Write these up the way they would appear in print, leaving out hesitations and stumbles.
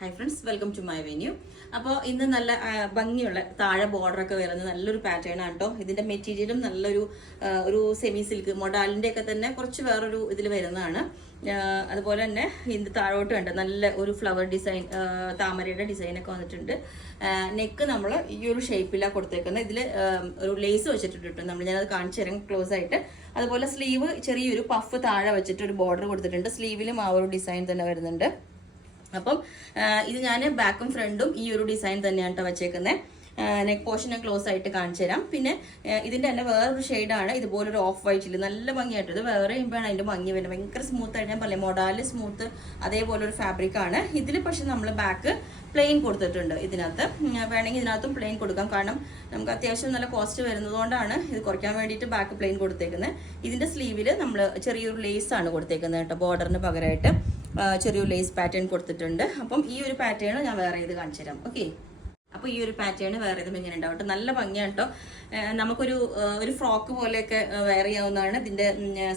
Hi friends, welcome to my venue. അപ്പോൾ ഇന്ന് നല്ല ഭംഗിയുള്ള താഴെ ബോർഡറൊക്കെ വരുന്ന നല്ലൊരു പാറ്റേൺ ആണ് കേട്ടോ. ഇതിന്റെ മെറ്റീരിയലും നല്ലൊരു ഒരു സെമി സിൽക്ക് മൊഡാലിന്റെ ഒക്കെ തന്നെ കുറച്ച് വേറൊരു ഇതിൽ വരുന്നതാണ്. അതുപോലെ തന്നെ ഇതിന്റെ താഴോട്ട് കണ്ട നല്ല ഒരു ഫ്ലവർ ഡിസൈൻ, താമരയുടെ ഡിസൈൻ ഒക്കെ വന്നിട്ടുണ്ട്. നെക്ക് നമ്മൾ ഈ ഒരു ഷേപ്പിലാണ് കൊടുത്തേക്കുന്നത്. ഇതിൽ ഒരു ലേസ് വെച്ചിട്ടുണ്ട് നമ്മൾ, ഞാനത് കാണിച്ചു തരാം ക്ലോസ് ആയിട്ട്. അതുപോലെ സ്ലീവ് ചെറിയൊരു പഫ് താഴെ വെച്ചിട്ട് ഒരു ബോർഡർ കൊടുത്തിട്ടുണ്ട്. സ്ലീവിലും ആ ഒരു ഡിസൈൻ തന്നെ വരുന്നുണ്ട്. അപ്പം ഇത് ഞാൻ ബാക്കും ഫ്രണ്ടും ഈ ഒരു ഡിസൈൻ തന്നെയാണ് കേട്ടോ വെച്ചേക്കുന്നത്. നെക്ക് പോർഷൻ ക്ലോസ് ആയിട്ട് കാണിച്ചു തരാം. പിന്നെ ഇതിന്റെ തന്നെ വേറൊരു ഷെയ്ഡാണ് ഇതുപോലൊരു ഓഫ് വൈറ്റിൽ നല്ല ഭംഗിയായിട്ട്. ഇത് വേറെ ചെയ്യുമ്പോഴാണ് അതിന്റെ ഭംഗി വരുന്നത്. ഭയങ്കര സ്മൂത്ത് ആയിട്ട്, ഞാൻ പറയാം മൊഡാല് സ്മൂത്ത് അതേപോലെ ഒരു ഫാബ്രിക് ആണ്. ഇതിൽ പക്ഷെ നമ്മൾ ബാക്ക് പ്ലെയിൻ കൊടുത്തിട്ടുണ്ട്. ഇതിനകത്ത് വേണമെങ്കിൽ ഇതിനകത്തും പ്ലെയിൻ കൊടുക്കാം. കാരണം നമുക്ക് അത്യാവശ്യം നല്ല കോസ്റ്റ് വരുന്നതുകൊണ്ടാണ് ഇത് കുറയ്ക്കാൻ വേണ്ടിയിട്ട് ബാക്ക് പ്ലെയിൻ കൊടുത്തേക്കുന്നത്. ഇതിന്റെ സ്ലീവിൽ നമ്മൾ ചെറിയൊരു ലേസ് ആണ് കൊടുത്തേക്കുന്നത് കേട്ടോ. ബോർഡറിന് പകരമായിട്ട് ചെറിയൊരു ലേസ് പാറ്റേൺ കൊടുത്തിട്ടുണ്ട്. അപ്പം ഈ ഒരു പാറ്റേൺ ഞാൻ വേറെ ഇത് കാണിച്ചു തരാം. ഓക്കെ, അപ്പോൾ ഈ ഒരു പാറ്റേൺ വേറെ ഇതും ഇങ്ങനെ ഉണ്ടാവട്ടെ. നല്ല ഭംഗിയാണ് കേട്ടോ. നമുക്കൊരു ഫ്രോക്ക് പോലെയൊക്കെ വെയർ ചെയ്യാവുന്നതാണ്. ഇതിന്റെ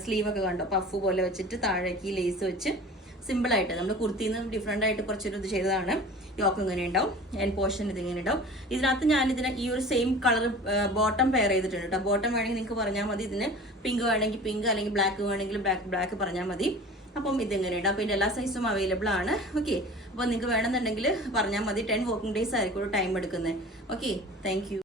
സ്ലീവ് ഒക്കെ കണ്ടോ, പഫ് പോലെ വെച്ചിട്ട് താഴേക്ക് ഈ ലേസ് വെച്ച് സിമ്പിളായിട്ട് നമ്മൾ കുർത്തിന്ന് ഡിഫറെൻ്റ് ആയിട്ട് കുറച്ചൊരു ഇത് ചെയ്തതാണ്. യോക്ക് ഇങ്ങനെ ഉണ്ടാവും, എൻഡ് പോർഷൻ ഇതിങ്ങനെ ഉണ്ടാവും. ഇതിനകത്ത് ഞാനിതിന് ഈ ഒരു സെയിം കളർ ബോട്ടം പെയർ ചെയ്തിട്ടുണ്ട് കേട്ടോ. ബോട്ടം വേണമെങ്കിൽ നിങ്ങൾക്ക് പറഞ്ഞാൽ മതി. ഇതിന് പിങ്ക് വേണമെങ്കിൽ പിങ്ക്, അല്ലെങ്കിൽ ബ്ലാക്ക് വേണമെങ്കിൽ ബ്ലാക്ക് പറഞ്ഞാൽ മതി. അപ്പം ഇതെങ്ങനെയുണ്ട്. അപ്പോൾ ഇതിൻ്റെ എല്ലാ സൈസും അവൈലബിൾ ആണ്. ഓക്കെ, അപ്പോൾ നിങ്ങൾക്ക് വേണമെന്നുണ്ടെങ്കിൽ പറഞ്ഞാൽ മതി. 10 വർക്കിംഗ് ഡേയ്സ് ആയിരിക്കും ടൈം എടുക്കുന്നത്. Okay, thank you.